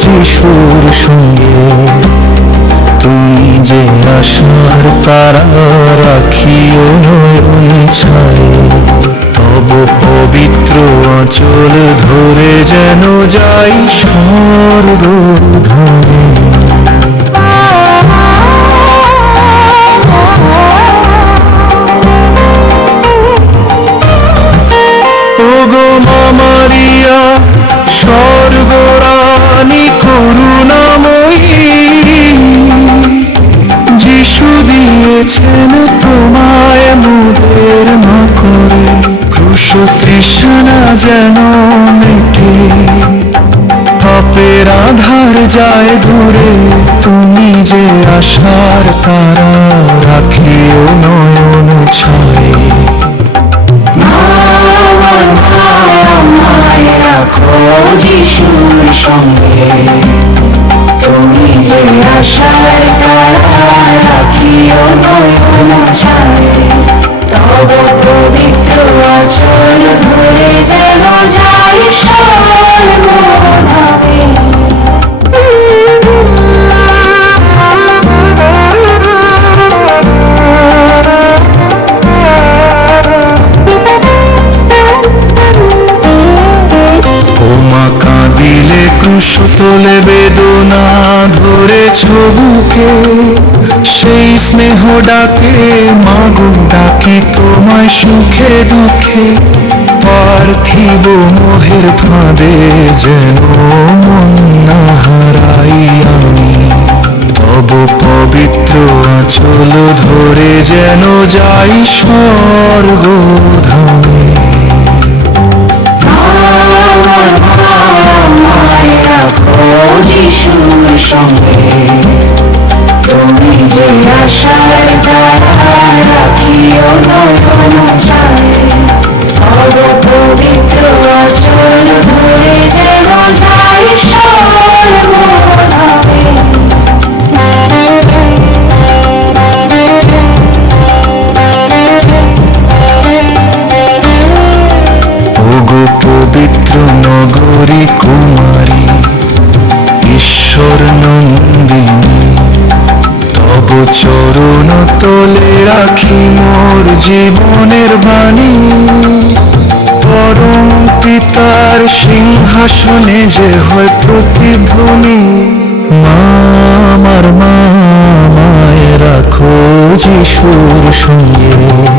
সঙ্গে তুমি যে আশার তারা রাখিও নয়ন তব পবিত্র আঁচল ধরে যেন যাই স্বর্গ মামারিয়া স্বর্গরানী তৃষ্ণা যেন মেটে পাপের আধার যায় দূরে তুমি যে আশার তারা রাখিও নয়ন ছয়ে যিশুর সঙ্গে তুমি যে আশার কাঁদিলে ক্রুশ তোলে বেদনা ধরেছ বুকে, সেই স্নেহ ডাকে, মাগো ডাকি তোমায় সুখে দুঃখে। পার্থিব মোহের ফাঁদে যেন মন না হারাই আমি। তব পবিত্র আঁচল ধরে যেন যাই স্বর্গ যিশুর সঙ্গে তুমি যে আশার দ্বারা রাখিও নয়ন ছায়ে তব পবিত্র আচল ধরে যাই স্বর্গধামে ওগো পবিত্র নগরী ঈশ্বর নন্দিনী তব চরণ তলে রাখি মোর জীবনের বাণী। পরম পিতার সিংহাসনে যে হয় প্রতিধ্বনি। মা, আমার মা মায় রাখো যিশুর সঙ্গে।